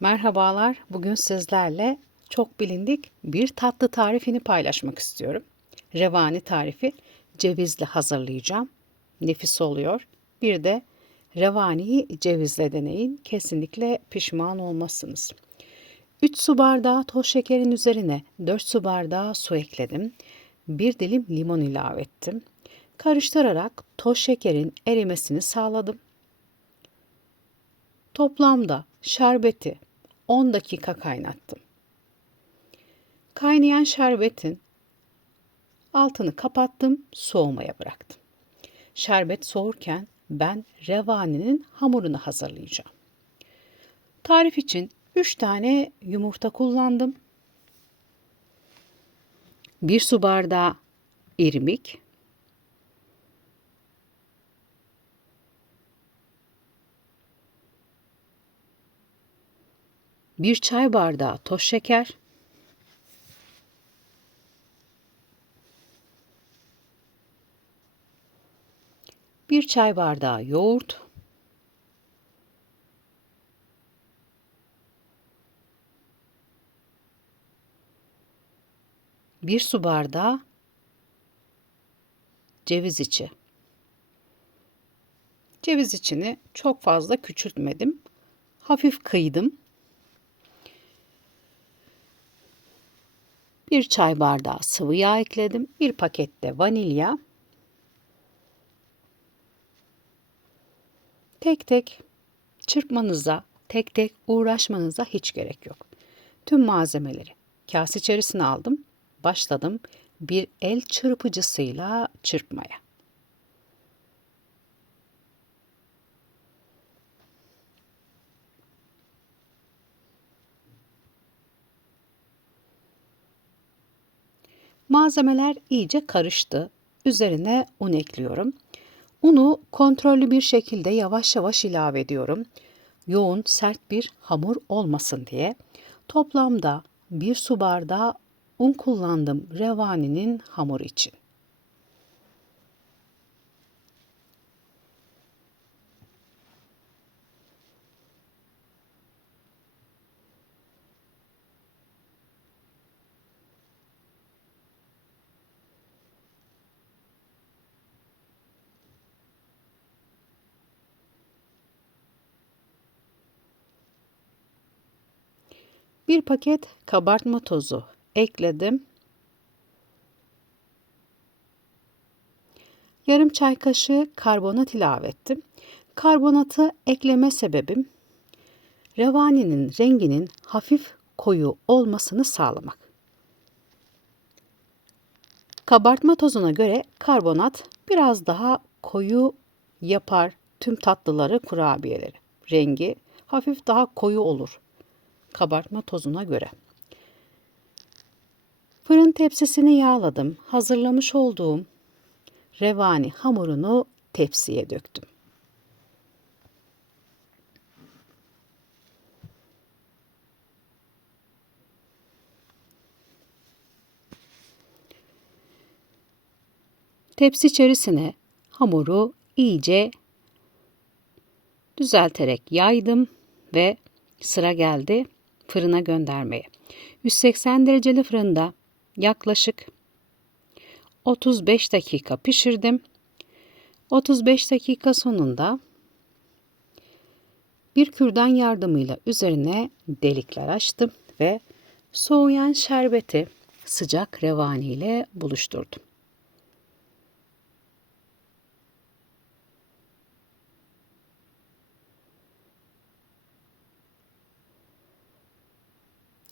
Merhabalar. Bugün sizlerle çok bilindik bir tatlı tarifini paylaşmak istiyorum. Revani tarifi cevizle hazırlayacağım. Nefis oluyor. Bir de revaniyi cevizle deneyin. Kesinlikle pişman olmazsınız. 3 su bardağı toz şekerin üzerine 4 su bardağı su ekledim. Bir dilim limon ilave ettim. Karıştırarak toz şekerin erimesini sağladım. Toplamda şerbeti 10 dakika kaynattım. Kaynayan şerbetin altını kapattım, soğumaya bıraktım. Şerbet soğurken ben revaninin hamurunu hazırlayacağım. Tarif için 3 tane yumurta kullandım. 1 su bardağı irmik, bir çay bardağı toz şeker, bir çay bardağı yoğurt, bir su bardağı ceviz içi. Ceviz içini çok fazla küçültmedim. Hafif kıydım. Bir çay bardağı sıvı yağ ekledim. Bir pakette vanilya. Tek tek çırpmanıza, tek tek uğraşmanıza hiç gerek yok. Tüm malzemeleri kase içerisine aldım. Başladım bir el çırpıcısıyla çırpmaya. Malzemeler iyice karıştı. Üzerine un ekliyorum. Unu kontrollü bir şekilde yavaş yavaş ilave ediyorum. Yoğun, sert bir hamur olmasın diye. Toplamda bir su bardağı un kullandım revaninin hamur için. Bir paket kabartma tozu ekledim. Yarım çay kaşığı karbonat ilave ettim. Karbonatı ekleme sebebim revaninin renginin hafif koyu olmasını sağlamak. Kabartma tozuna göre karbonat biraz daha koyu yapar tüm tatlıları, kurabiyeleri. Rengi hafif daha koyu olur kabartma tozuna göre. Fırın tepsisini yağladım. Hazırlamış olduğum revani hamurunu tepsiye döktüm. Tepsi içerisine hamuru iyice düzelterek yaydım ve sıra geldi fırına göndermeye. 180 dereceli fırında yaklaşık 35 dakika pişirdim. 35 dakika sonunda bir kürdan yardımıyla üzerine delikler açtım ve soğuyan şerbeti sıcak revani ile buluşturdum.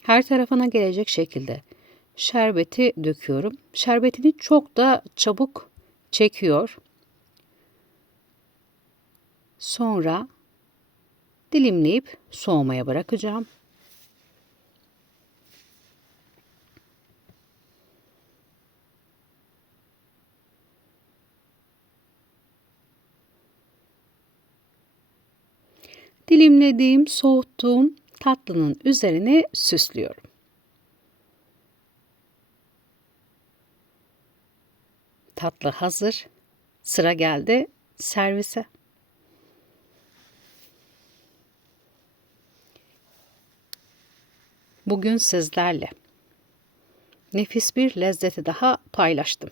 Her tarafına gelecek şekilde şerbeti döküyorum. Şerbetini çok da çabuk çekiyor. Sonra dilimleyip soğumaya bırakacağım. Dilimlediğim, soğuttuğum tatlının üzerine süslüyorum. Tatlı hazır. Sıra geldi servise. Bugün sizlerle nefis bir lezzeti daha paylaştım.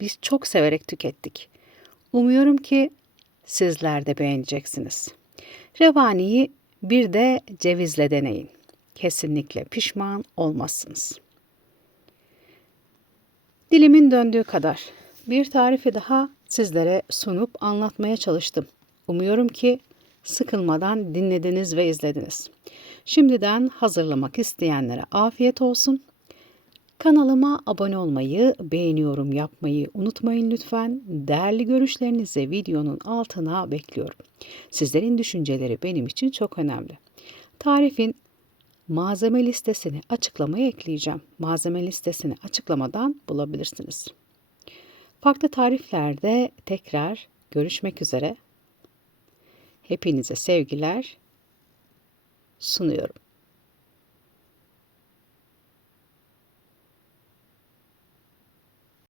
Biz çok severek tükettik. Umuyorum ki sizler de beğeneceksiniz. Revaniyi bir de cevizle deneyin. Kesinlikle pişman olmazsınız. Dilimin döndüğü kadar bir tarifi daha sizlere sunup anlatmaya çalıştım. Umuyorum ki sıkılmadan dinlediniz ve izlediniz. Şimdiden hazırlamak isteyenlere afiyet olsun. Kanalıma abone olmayı, beğeniyorum yapmayı unutmayın lütfen. Değerli görüşlerinizi videonun altına bekliyorum. Sizlerin düşünceleri benim için çok önemli. Tarifin malzeme listesini açıklamaya ekleyeceğim. Malzeme listesini açıklamadan bulabilirsiniz. Farklı tariflerde tekrar görüşmek üzere. Hepinize sevgiler sunuyorum.